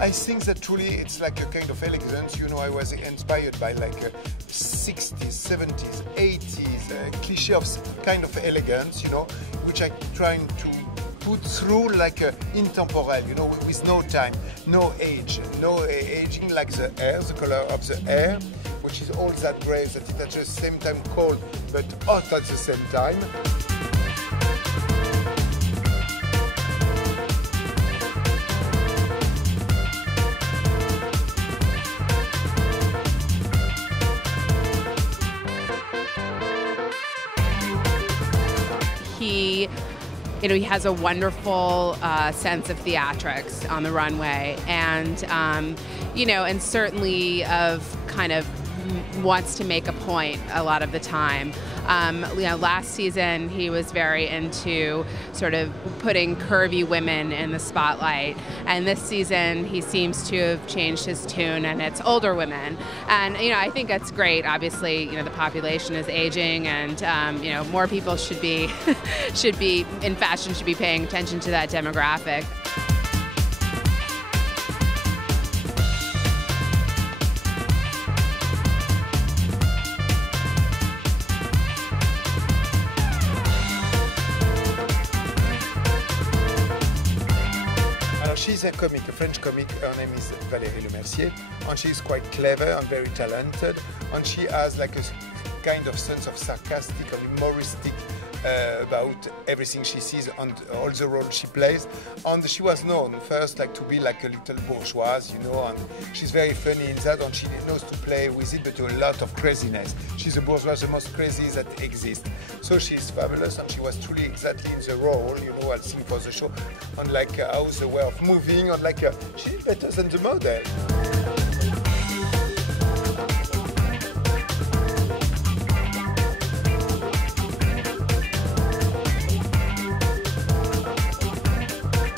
I think that truly it's like a kind of elegance. You know, I was inspired by like 60s, 70s, 80s cliché of kind of elegance, you know, which I'm trying to put through like intemporal, you know, with no time, no age, no aging, like the hair, the color of the hair, which is all that gray that is at the same time cold but hot at the same time. He has a wonderful sense of theatrics on the runway, and and certainly of kind of wants to make a point a lot of the time. Last season he was very into sort of putting curvy women in the spotlight, and this season he seems to have changed his tune, and it's older women. And I think that's great. Obviously, the population is aging, and more people should be in fashion, should be paying attention to that demographic. She's a comic, a French comic. Her name is Valérie Lemercier, and she's quite clever and very talented. And she has like a kind of sense of sarcastic and humoristic about everything she sees and all the roles she plays. And she was known first like to be like a little bourgeoise, and she's very funny in that, and she knows to play with it, but a lot of craziness. She's a bourgeoise, the most crazy that exists. So she's fabulous, and she was truly exactly in the role, I think, for the show, and like how the way of moving, and like she did better than the model.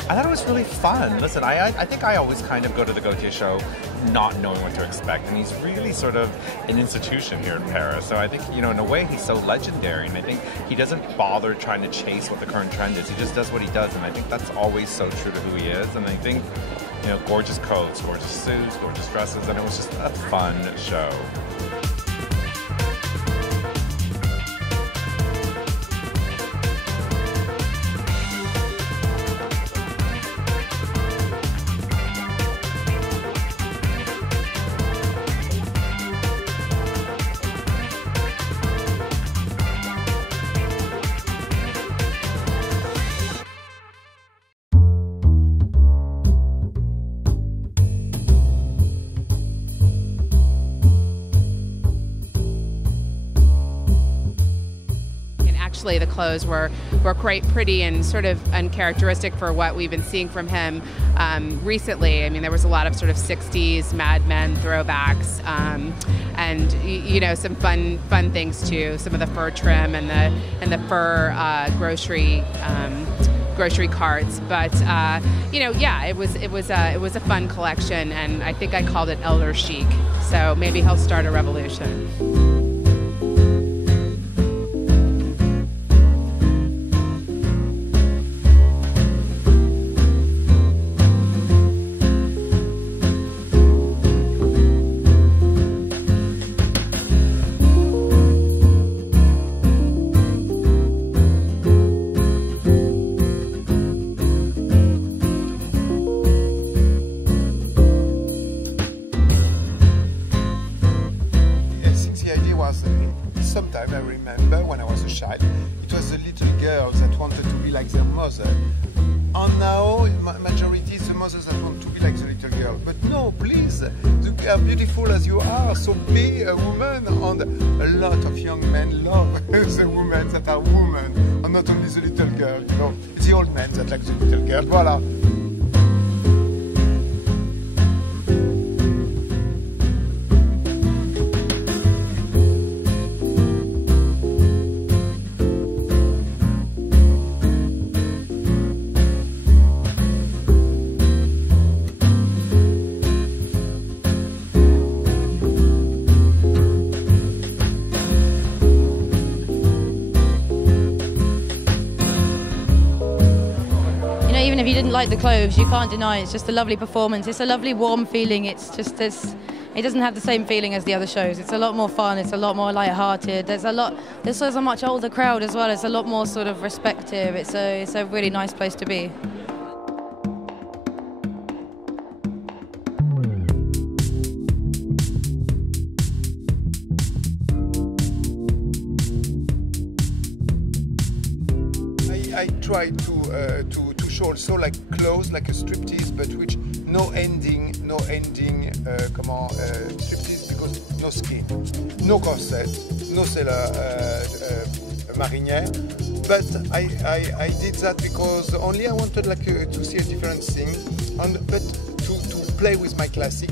I thought it was really fun. Listen, I think I always kind of go to the Gaultier show not knowing what to expect, and he's really sort of an institution here in Paris. So I think, in a way, he's so legendary, and I think he doesn't bother trying to chase what the current trend is. He just does what he does, and I think that's always so true to who he is. And I think, gorgeous coats, gorgeous suits, gorgeous dresses, and it was just a fun show. Actually, the clothes were quite pretty and sort of uncharacteristic for what we've been seeing from him recently. I mean, there was a lot of sort of 60s Mad Men throwbacks, and some fun things too. Some of the fur trim and the fur grocery carts. But yeah, it was a fun collection, and I think I called it Elder Chic. So maybe he'll start a revolution. Sometime I remember when I was a child, it was the little girls that wanted to be like their mother. And now, majority is the mothers that want to be like the little girl. But no, please, you are beautiful as you are, so be a woman. And a lot of young men love the women that are women, and not only the little girl, It's the old men that like the little girl, voila. You even if you didn't like the clothes, you can't deny it's just a lovely performance. It's a lovely warm feeling. It's just this. It doesn't have the same feeling as the other shows. It's a lot more fun. It's a lot more light-hearted. There's a much older crowd as well. It's a lot more sort of respective. It's a really nice place to be. I tried to show also like clothes, like a striptease, but which no ending, striptease, because no skin, no corset, no marinière. But I did that because only I wanted like to see a different thing, but to play with my classic.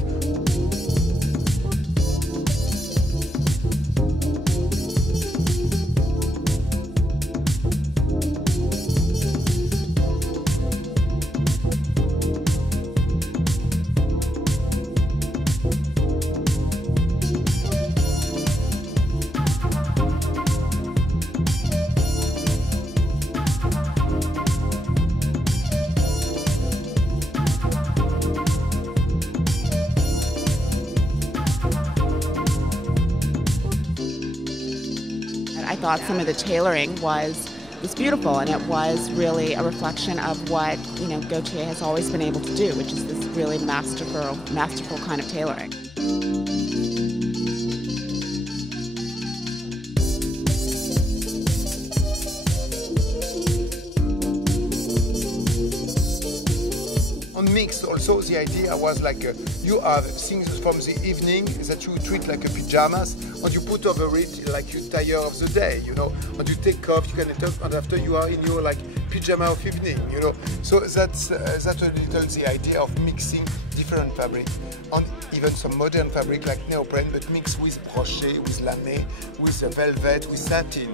I thought some of the tailoring was beautiful, and it was really a reflection of what Gaultier has always been able to do, which is this really masterful kind of tailoring. On Mix also the idea was like you have things from the evening that you treat like a pajamas, and you put over it like you tire of the day, and you take off, you can talk, and after you are in your like pyjama of evening, So that's a little the idea of mixing different fabric, and even some modern fabric like neoprene, but mixed with brochet, with lamé, with velvet, with satin.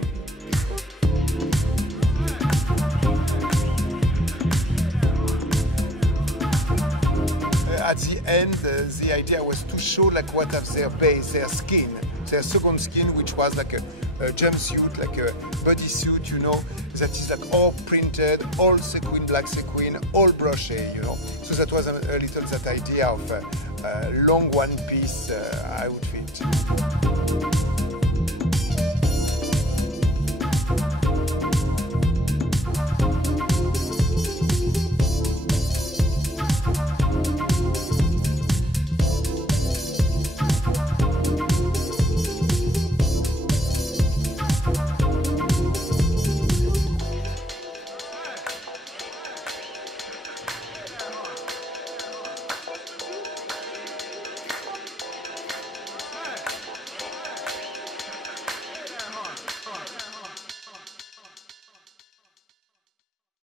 At the end, the idea was to show like what have their base, their skin, their second skin, which was like a jumpsuit, like a bodysuit, that is like all printed, all sequin, black sequin, all brochet, So that was a little that idea of a long one-piece outfit.